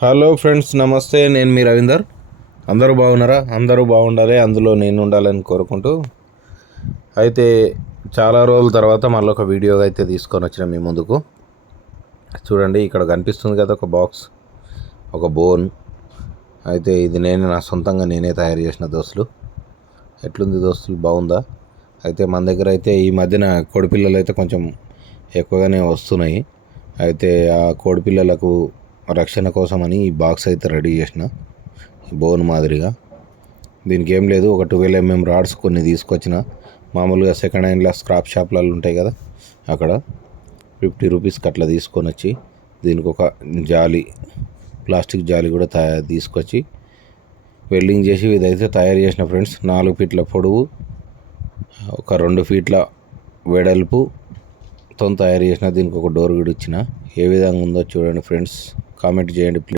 Hello friends, నమస్తే. నేను మీ రవీందర్. అందరూ బాగున్నారా? అందరూ బాగుండాలి, అందులో నేను ఉండాలని కోరుకుంటూ అయితే చాలా రోజుల తర్వాత మళ్ళీ ఒక వీడియో అయితే తీసుకొని వచ్చిన మీ ముందుకు. చూడండి, ఇక్కడ కనిపిస్తుంది కదా ఒక బాక్స్, ఒక బోన్. అయితే ఇది నా సొంతంగా నేనే తయారు చేసిన దోస్తులు. ఎట్లుంది దోస్తులు, బాగుందా? అయితే మన దగ్గర అయితే ఈ మధ్యన కోడిపిల్లలు అయితే కొంచెం ఎక్కువగానే వస్తున్నాయి. అయితే ఆ కోడిపిల్లలకు రక్షణ కోసమని ఈ బాక్స్ అయితే రెడీ చేసిన, బోన్ మాదిరిగా. దీనికి ఏం లేదు, ఒక 12mm రాడ్స్ కొన్ని తీసుకొచ్చిన. మామూలుగా సెకండ్ హ్యాండ్లో స్క్రాప్ షాప్లలో ఉంటాయి కదా, అక్కడ 50 రూపీస్కి అట్లా తీసుకొని వచ్చి దీనికి ఒక జాలి, ప్లాస్టిక్ జాలి కూడా తీసుకొచ్చి వెల్డింగ్ చేసి ఇదైతే తయారు చేసిన ఫ్రెండ్స్. 4 ఫీట్ల పొడవు, ఒక 2 ఫీట్ల వెడల్పుతో తయారు చేసిన. దీనికి ఒక డోర్ కూడా ఇచ్చిన. ఏ విధంగా ఉందో చూడండి ఫ్రెండ్స్, కామెంట్ చేయండి ప్లీజ్.